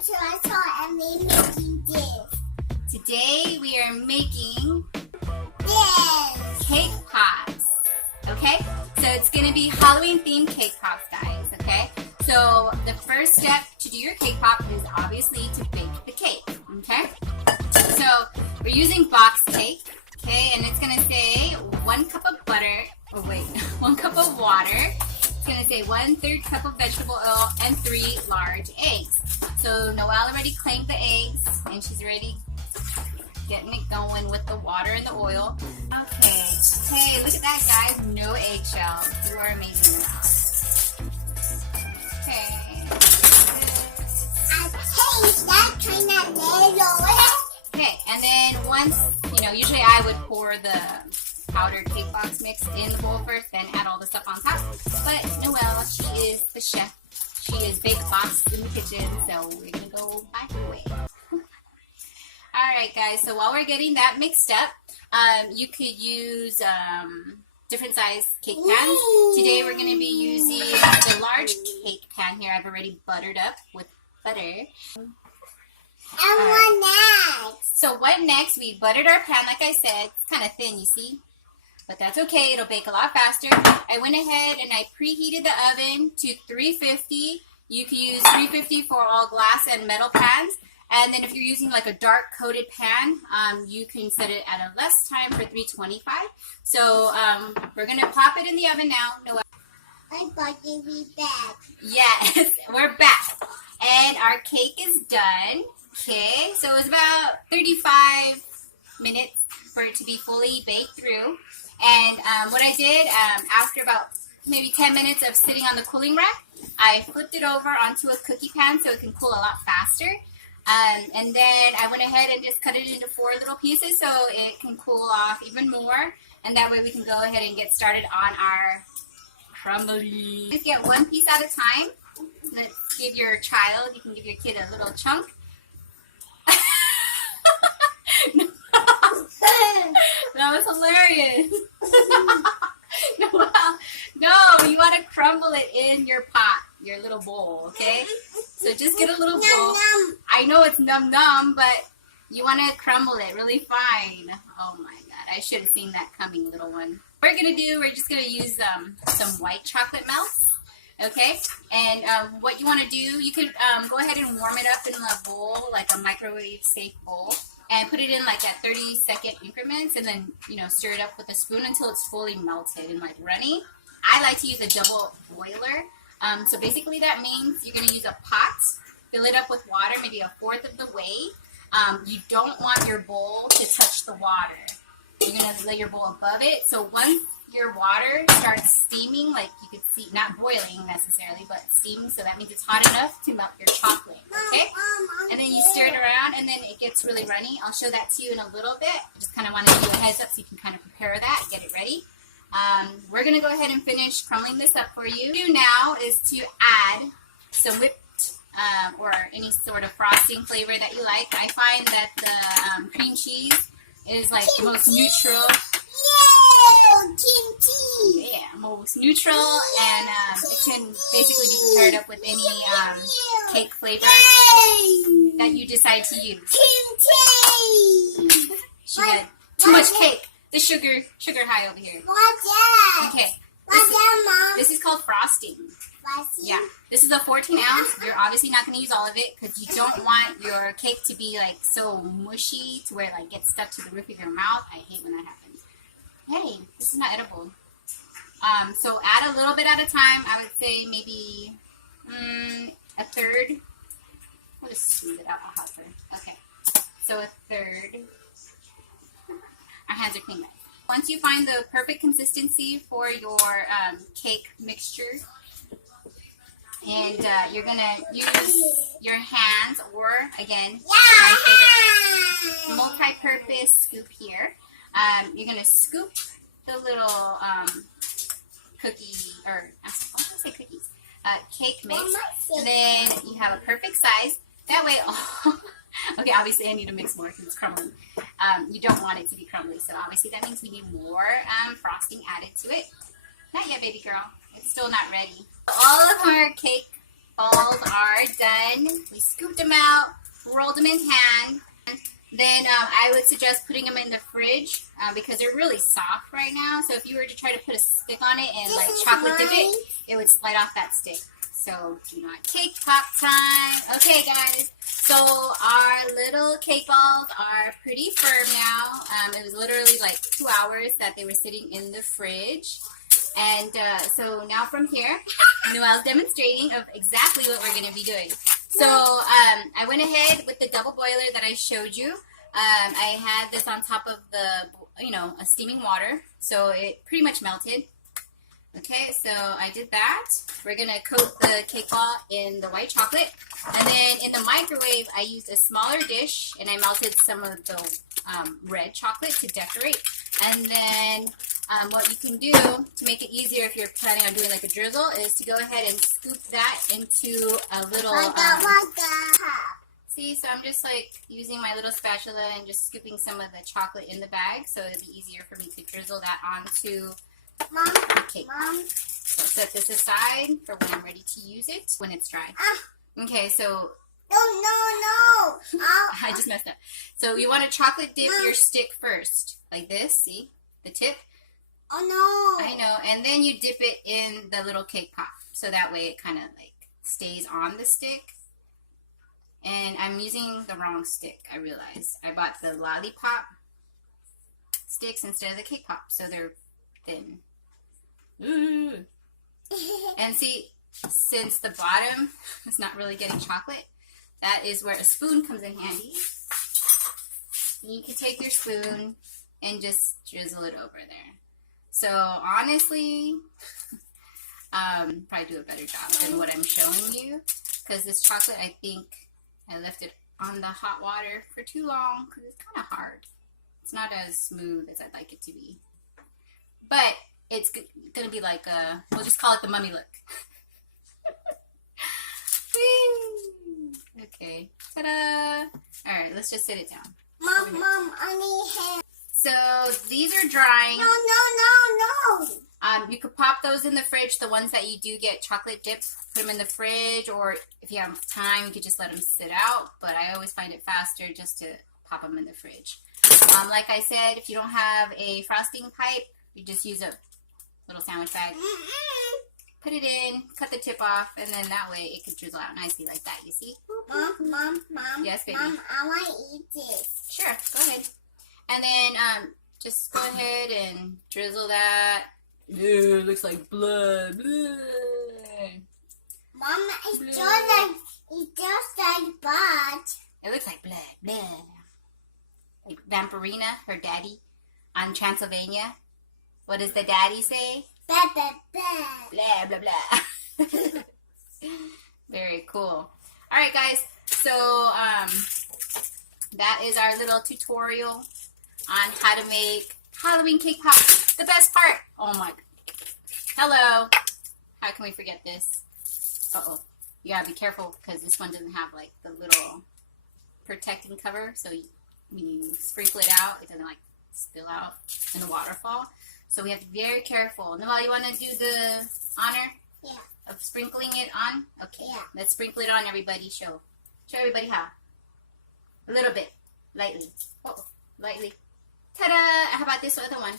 to our show and we're making this. Today we are making This. cake pops. Okay? So it's going to be Halloween themed cake pops, guys. Okay? So the first step to do your cake pop is obviously to bake the cake. Okay? So we're using box cake. Okay? And it's going to say 1 cup of butter. Oh wait, 1 cup of water. It's going to say 1/3 cup of vegetable oil and 3 large eggs. So Noelle already claimed the eggs and she's already getting it going with the water and the oil. Okay. Hey, look at that, guys. No eggshells. You are amazing. Okay. I taste that kind of little. Okay, and then once, usually I would pour the powdered cake box mix in the bowl first, then add all the stuff on top. But Noelle, she is the chef. She is bake boss in the kitchen, so we're going to go by her way. Alright guys, so while we're getting that mixed up, you could use different size cake pans. Today we're going to be using the large cake pan here. I've already buttered up with butter. And what next? So what next? We buttered our pan, like I said. It's kind of thin, you see? But that's okay. It'll bake a lot faster. I went ahead and I preheated the oven to 350. You can use 350 for all glass and metal pans. And then if you're using like a dark coated pan, you can set it at a less time for 325. So we're going to pop it in the oven now. Noelle. I'm about to be back. Yes, we're back. And our cake is done. Okay, so it was about 35 minutes for it to be fully baked through. And what I did, after about maybe 10 minutes of sitting on the cooling rack, I flipped it over onto a cookie pan so it can cool a lot faster. And then I went ahead and just cut it into 4 little pieces so it can cool off even more. And that way we can go ahead and get started on our crumbly. Just get 1 piece at a time. Let's give your child, you can give your kid a little chunk. That was hilarious. No, you want to crumble it in your pot, your little bowl, okay? So just get a little bowl. I know it's num-num, but you want to crumble it really fine. Oh my God, I should have seen that coming, little one. What we're just going to use some white chocolate melts. Okay, and what you want to do, you can go ahead and warm it up in a bowl, like a microwave safe bowl, and put it in like at 30-second increments, and then, stir it up with a spoon until it's fully melted and like runny. I like to use a double boiler. So basically that means you're going to use a pot, fill it up with water, maybe 1/4 of the way. You don't want your bowl to touch the water. You're going to lay your bowl above it. So once your water starts steaming, like you could see, not boiling necessarily, but steaming, so that means it's hot enough to melt your chocolate, okay? And then you stir it around, and then it gets really runny. I'll show that to you in a little bit. I just kind of want to give you a heads up so you can kind of prepare that, get it ready. We're going to go ahead and finish crumbling this up for you. What you do now is to add some whipped or any sort of frosting flavor that you like. I find that the cream cheese is like the most neutral. Kimchi. Yeah, most neutral, and it can basically be paired up with any cake flavor that you decide to use. Kimchi. She had too much cake. The sugar high over here. What's that? Okay. What's that, Mom? This is called frosting. Frosting? Yeah. This is a 14 ounce. You're obviously not going to use all of it because you don't want your cake to be like so mushy to where it like gets stuck to the roof of your mouth. I hate when that happens. Hey, this is not edible. So add a little bit at a time. I would say maybe 1/3. We'll just smooth it out a hopper. Okay. So 1/3. Our hands are clean. Once you find the perfect consistency for your cake mixture, and you're going to use your hands or, again, my favorite multi-purpose scoop here. You're going to scoop the little cookie, or what did I say, cookies? Cake mix, and then you have a perfect size. That way, okay, obviously I need to mix more because it's crumbling. You don't want it to be crumbly, so obviously that means we need more frosting added to it. Not yet, baby girl. It's still not ready. All of our cake balls are done. We scooped them out, rolled them in hand. Then I would suggest putting them in the fridge because they're really soft right now. So if you were to try to put a stick on it and like chocolate dip it, it would slide off that stick. So do not cake pop time. Okay, guys. So our little cake balls are pretty firm now. It was literally like 2 hours that they were sitting in the fridge. And so now from here, Noelle's demonstrating of exactly what we're going to be doing. So I went ahead with the double boiler that I showed you. I had this on top of the, a steaming water. So it pretty much melted. Okay, so I did that. We're going to coat the cake ball in the white chocolate. And then in the microwave, I used a smaller dish and I melted some of the red chocolate to decorate. And then what you can do to make it easier if you're planning on doing like a drizzle is to go ahead and scoop that into a little... See, so I'm just like using my little spatula and just scooping some of the chocolate in the bag so it'll be easier for me to drizzle that onto the cake. So set this aside for when I'm ready to use it when it's dry. Okay, so... No. I just messed up. So you want to chocolate dip your stick first. Like this, see? The tip. Oh no. I know. And then you dip it in the little cake pop. So that way it kind of like stays on the stick. And I'm using the wrong stick, I realized. I bought the lollipop sticks instead of the cake pop. So they're thin. Ooh. And see, since the bottom is not really getting chocolate, that is where a spoon comes in handy. You can take your spoon and just drizzle it over there. So honestly, probably do a better job than what I'm showing you. Because this chocolate, I think I left it on the hot water for too long because it's kind of hard. It's not as smooth as I'd like it to be. But it's going to be like a, we'll just call it the mummy look. Okay. Ta-da! Alright, let's just sit it down. Mom, I need help. So these are drying. No. You could pop those in the fridge, the ones that you do get chocolate dipped, put them in the fridge, or if you have time, you could just let them sit out. But I always find it faster just to pop them in the fridge. Like I said, if you don't have a frosting pipe, you just use a little sandwich bag. Put it in, cut the tip off, and then that way it could drizzle out nicely like that, you see? Mom. Yes, baby. Mom, I want to eat this. Sure, go ahead. And then just go ahead and drizzle that. Ew, it looks like blood. Mom, it's just like blood. It looks like blood. Like Vampirina, her daddy, on Transylvania. What does the daddy say? Blah. Blah, blah, blah. Very cool. All right, guys. So that is our little tutorial on how to make Halloween cake pop. The best part. Oh my. Hello. How can we forget this? Uh-oh. You gotta be careful because this one doesn't have like the little protecting cover. So when you sprinkle it out, it doesn't like spill out in the waterfall. So we have to be very careful. Noelle, you want to do the honor of sprinkling it on? Okay. Yeah. Let's sprinkle it on, everybody. Show everybody how. A little bit. Lightly. Oh, lightly. Ta-da! How about this other one?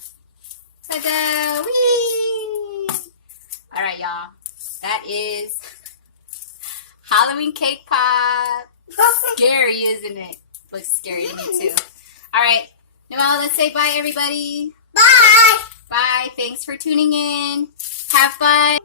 Ta-da! Whee! All right, y'all. That is Halloween cake pop. Scary, isn't it? Looks scary to me, too. All right. Noelle, let's say bye, everybody. Bye. Bye. Thanks for tuning in. Have fun.